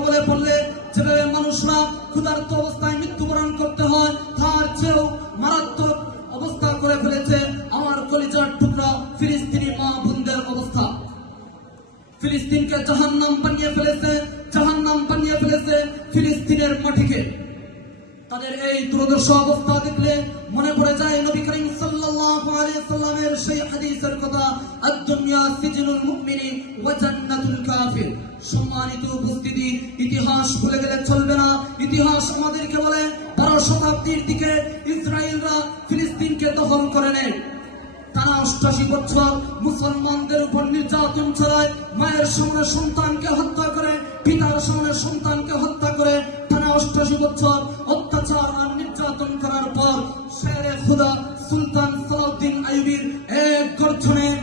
বলে পড়লে যেভাবে মানুষরা ক্ষুধার্ত অবস্থায় মৃত্যুবরণ করতে হয় তার চেয়েও মারাত্মক অবস্থা করে ফেলেছে আমার কলিজার টুকরা ফিলিস্তিনি মা বোনদের অবস্থা। ফিলিস্তিনকে জাহান্নাম বানিয়ে ফেলেছে ফিলিস্তিনের মাটিকে। তাদের এই দুর্দশা অবস্থা দেখলে মনে পড়ে যায় নবী করিম সাল্লাল্লাহু আলাইহি সাল্লামের সেই হাদিসের কথা, আদ-দুনিয়া সিজনুল মুমিনি ওয়া জান্নাতুল কাফির। সম্মানিত উপস্থিতি, ইতিহাস ভুলে গেলে চলবে না। ইতিহাস আমাদেরকে বলে 12 শতাব্দীর দিকে ইসরায়েলরা ফিলিস্তিনকে দখল করে নেয়। টানা 88 বছর মুসলমানদের উপর নির্যাতন চালায়, মায়ের সামনে সন্তানকে হত্যা করে, পিতার সামনে সন্তানকে হত্যা করে টানা 88 বছর অত্যাচার আর নির্যাতন করার পর শেরে খুদা সুলতান সালাউদ্দিন আইয়ুবীর এক গর্জনে